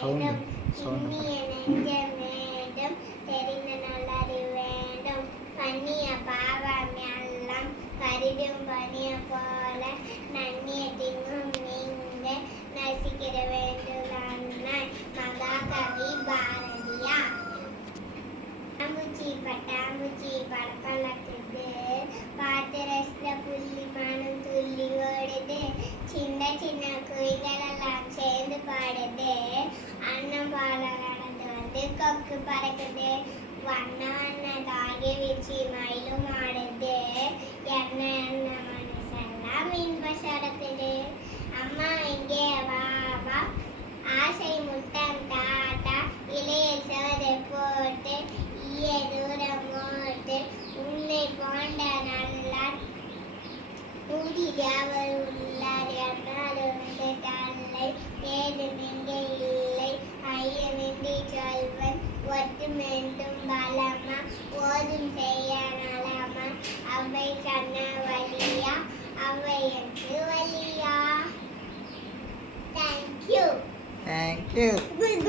வேண்டும் இனிய நெஞ்சம் வேண்டும் தெரிந்த நல்லறி வேண்டும் பண்ணிய பாவம் எல்லாம் கருதும் பணிய போல நன்னிய திங்கும் நீங்க நசிக்கிற வேண்டும் அண்ணன் மகாகவி பாரதியா. பட்டாம்பூச்சி படப்பழக்குது பார்த்து ரசித்த புள்ளி மனம் துள்ளி ஓடுது சின்ன சின்ன குயிலெல்லாம் சேர்ந்து பாடுது அன்னம் பால நடந்து வந்து கொக்கு பறக்குது வண்ண வண்ண தாகி வச்சு மயிலும் ஆடுது என்ன என்ன மனசெல்லாம் இன்ப சடக்குது அம்மா இங்கே வா வா ஆசை முட்டம் தாட்டா இளைய சோதை போட்டு தூரம் ஓட்டு உன்னை போன்ற நல்லார் ஊதி தேவர் உள்ளார் என்றால் உண்டு தல்லை ஏது நின்று இல்லை ஐயமின்றி சொல்வன் ஒற்றுமென்றும் பலமா ஓதும் செய்ய நலமா அவை சொன்ன வழியா அவை என்று வழியா. Thank you. Thank you. Good.